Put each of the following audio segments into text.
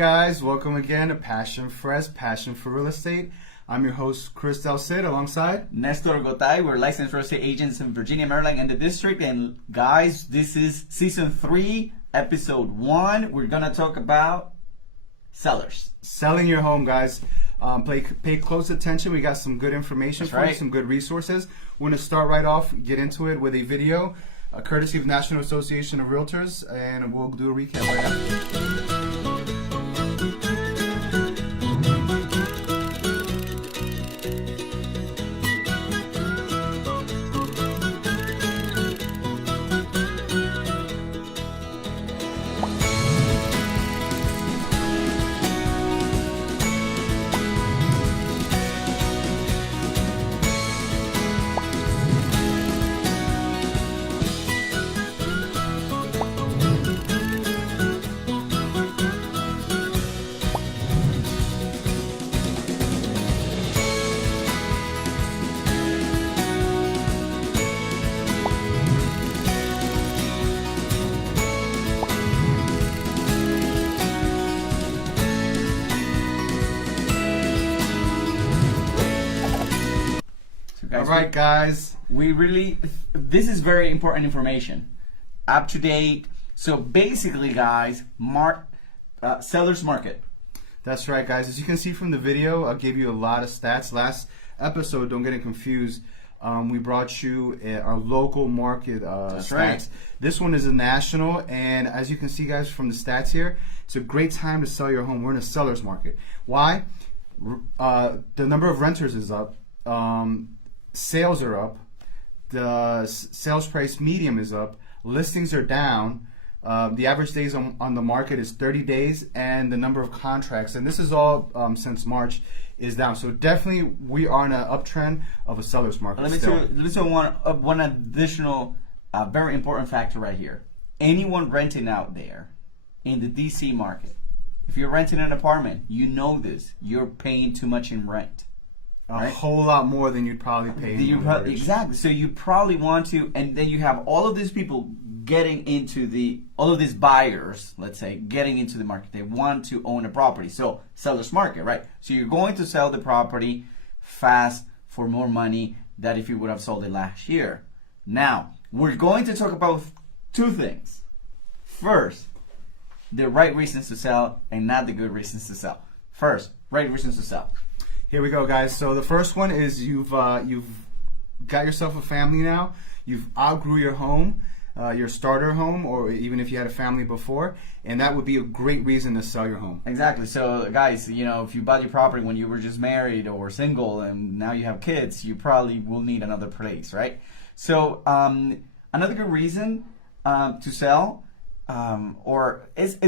guys, welcome again to Passion Fresh, Passion for Real Estate. I'm your host, Cris Del Cid, alongside Nestor Gotay. We're licensed real estate agents in Virginia, Maryland, and the district. And guys, this is season 3, episode 1. We're gonna talk about sellers. Selling your home, guys. Pay close attention. We got some good information for you, some good resources. We're gonna start right off, get into it with a video, courtesy of National Association of Realtors, and we'll do a recap right now. All right, guys. This is very important information. Up to date. So basically, guys, seller's market. That's right, guys. As you can see from the video, I gave you a lot of stats. Last episode, don't get it confused, we brought you our local market stats. Right. This one is a national, and as you can see, guys, from the stats here, it's a great time to sell your home. We're in a seller's market. Why? The number of renters is up. Sales are up. The sales price median is up. Listings are down. The average days on the market is 30 days, and the number of contracts, and this is all since March, is down. So definitely we are in an uptrend of a seller's market. Let me tell you one additional very important factor right here. Anyone renting out there in the DC market, if you're renting an apartment, you know this. You're paying too much in rent. A whole lot more than you'd probably pay. Exactly. So you probably want to, and then you have all of these people getting into all of these buyers, let's say, getting into the market. They want to own a property. So seller's market, right? So you're going to sell the property fast for more money than if you would have sold it last year. Now, we're going to talk about 2 things. First, the right reasons to sell and not the good reasons to sell. First, right reasons to sell. Here we go, guys. So the first one is you've got yourself a family now. You've outgrew your home, your starter home, or even if you had a family before, and that would be a great reason to sell your home. Exactly. So, guys, if you bought your property when you were just married or single, and now you have kids, you probably will need another place, right? So, another good reason to sell, or is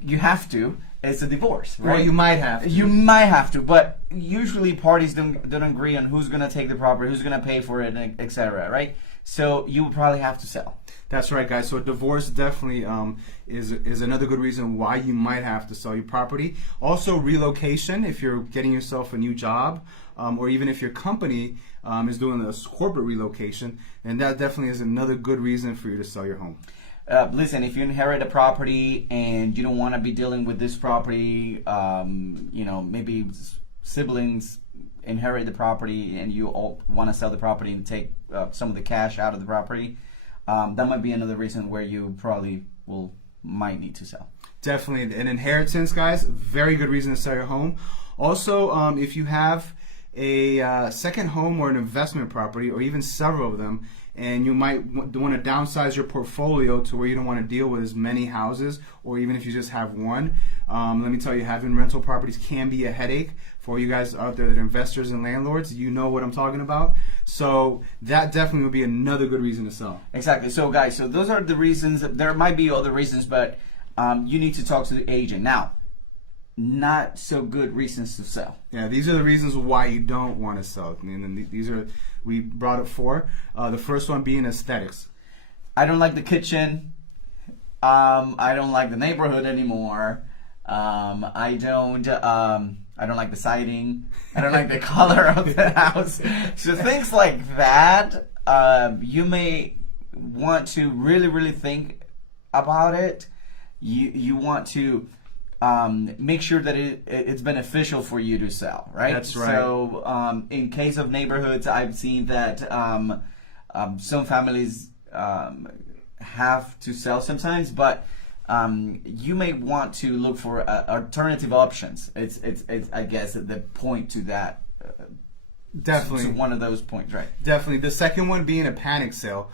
you have to. It's a divorce, right? Well, you might have to. You might have to, but usually parties don't agree on who's going to take the property, who's going to pay for it, etc. Right? So you would probably have to sell. That's right, guys. So a divorce definitely is another good reason why you might have to sell your property. Also, relocation, if you're getting yourself a new job, or even if your company is doing a corporate relocation, then that definitely is another good reason for you to sell your home. Listen, if you inherit a property and you don't want to be dealing with this property, maybe siblings inherit the property and you all want to sell the property and take some of the cash out of the property, that might be another reason where you probably might need to sell. Definitely. An inheritance, guys, very good reason to sell your home. Also, if you have a second home or an investment property, or even several of them, and you might want to downsize your portfolio to where you don't want to deal with as many houses, or even if you just have one. Let me tell you, having rental properties can be a headache for you guys out there that are investors and landlords. You know what I'm talking about. So that definitely would be another good reason to sell. Exactly. So guys, those are the reasons. There might be other reasons, but you need to talk to the agent. Now, not so good reasons to sell. Yeah, these are the reasons why you don't want to sell. And these are, we brought up 4. The first one being aesthetics. I don't like the kitchen. I don't like the neighborhood anymore. I don't like the siding. I don't like the color of the house. So things like that, you may want to really think about it. You want to make sure that it's beneficial for you to sell, right? That's right. So in case of neighborhoods, I've seen that some families have to sell sometimes, but you may want to look for alternative options. It's I guess the point to that. Definitely. To one of those points, right? Definitely. The second one being a panic sale.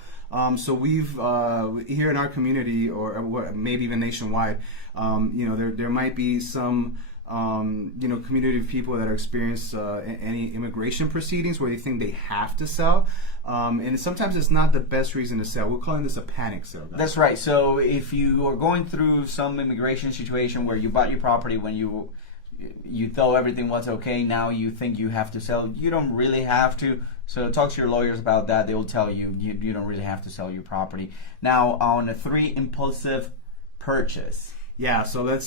So we've here in our community, or maybe even nationwide, there might be some community of people that are experienced any immigration proceedings where they think they have to sell, and sometimes it's not the best reason to sell. We're calling this a panic sale, guys. That's right. So if you are going through some immigration situation where you bought your property when you thought everything was okay, now you think you have to sell, you don't really have to. So talk to your lawyers about that. They will tell you you don't really have to sell your property. Now on a 3 impulsive purchase. Yeah, so let's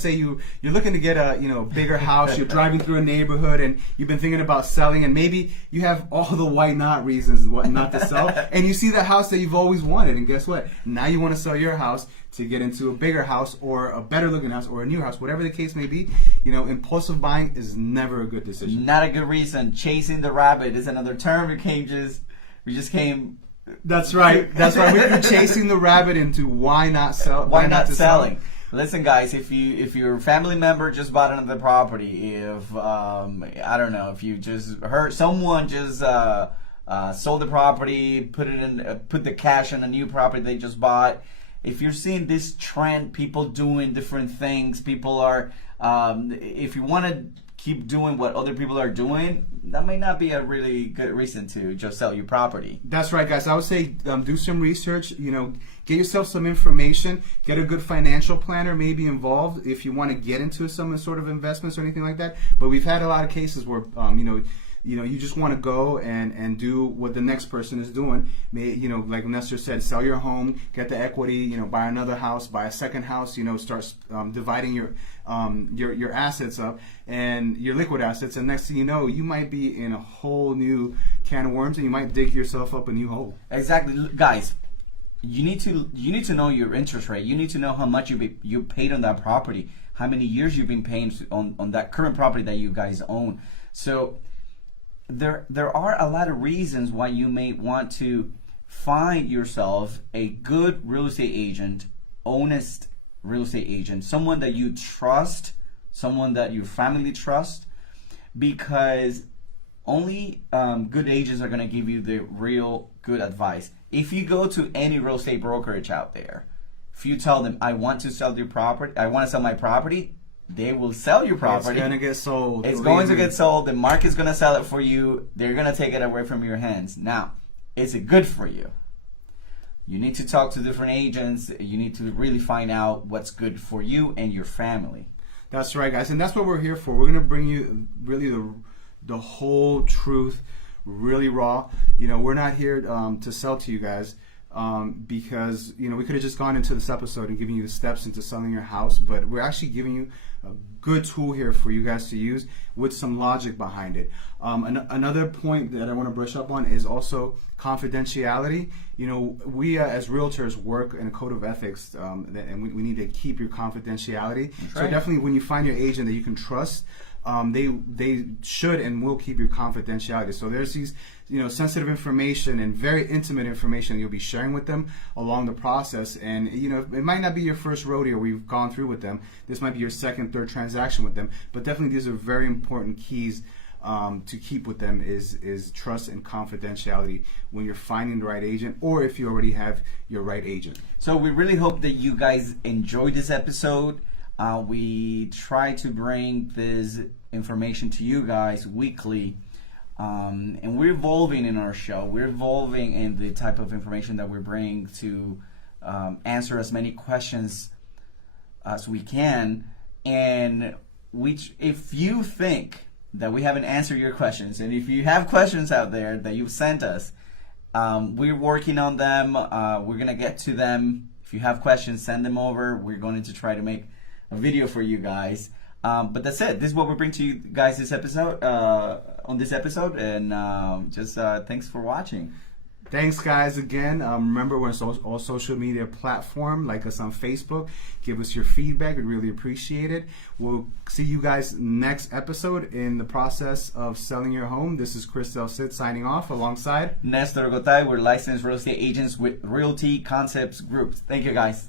say you're looking to get a bigger house. You're driving through a neighborhood and you've been thinking about selling, and maybe you have all the why not reasons what not to sell, and you see that house that you've always wanted, and guess what? Now you want to sell your house to get into a bigger house or a better looking house or a new house, whatever the case may be. Impulsive buying is never a good decision. Not a good reason. Chasing the rabbit is another term. We just came. That's right. We're chasing the rabbit into why not sell. Why not selling? Listen, guys, if your family member just bought another property, if I don't know, if you just heard someone just sold the property, put the cash in a new property they just bought. If you're seeing this trend, people doing different things, people are. If you want to keep doing what other people are doing, that may not be a really good reason to just sell your property. That's right, guys. I would say do some research, get yourself some information, get a good financial planner maybe involved if you want to get into some sort of investments or anything like that. But we've had a lot of cases where, you just want to go and do what the next person is doing. Like Nestor said, sell your home, get the equity, buy another house, buy a second house, start dividing your assets up and your liquid assets, and next thing you know, you might be in a whole new can of worms, and you might dig yourself up a new hole. Exactly, guys. You need to know your interest rate. You need to know how much you paid on that property, how many years you've been paying on that current property that you guys own. So there are a lot of reasons why you may want to find yourself a good real estate agent, honest real estate agent, someone that you trust, someone that your family trusts, because only good agents are going to give you the real good advice. If you go to any real estate brokerage out there, if you tell them, I want to sell your property, I want to sell my property, they will sell your property. It's going to get sold. It's going to get sold. The market's going to sell it for you. They're going to take it away from your hands. Now, is it good for you? You need to talk to different agents. You need to really find out what's good for you and your family. That's right, guys. And that's what we're here for. We're going to bring you really the whole truth, really raw. We're not here to sell to you guys. Because we could have just gone into this episode and given you the steps into selling your house, but we're actually giving you a good tool here for you guys to use with some logic behind it. Another point that I want to brush up on is also confidentiality. We as realtors work in a code of ethics, and we need to keep your confidentiality. That's so right. definitely when you find your agent that you can trust, they should and will keep your confidentiality. So there's these sensitive information and very intimate information you'll be sharing with them along the process. And it might not be your first rodeo we've gone through with them. This might be your second, third transaction with them. But definitely these are very important keys to keep with them is trust and confidentiality when you're finding the right agent, or if you already have your right agent. So we really hope that you guys enjoyed this episode. We try to bring this information to you guys weekly, and we're evolving in our show. We're evolving in the type of information that we're bringing to answer as many questions as we can. And if you think that we haven't answered your questions, and if you have questions out there that you've sent us, we're working on them. We're going to get to them. If you have questions, send them over. We're going to try to make a video for you guys. But that's it. This is what we bring to you guys this episode, on this episode. And just thanks for watching. Thanks, guys, again. Remember, we're on all social media platform. Like us on Facebook. Give us your feedback. We'd really appreciate it. We'll see you guys next episode in the process of selling your home. This is Cris Del Cid signing off alongside Nestor Gotay. We're licensed real estate agents with Realty Concepts Group. Thank you, guys.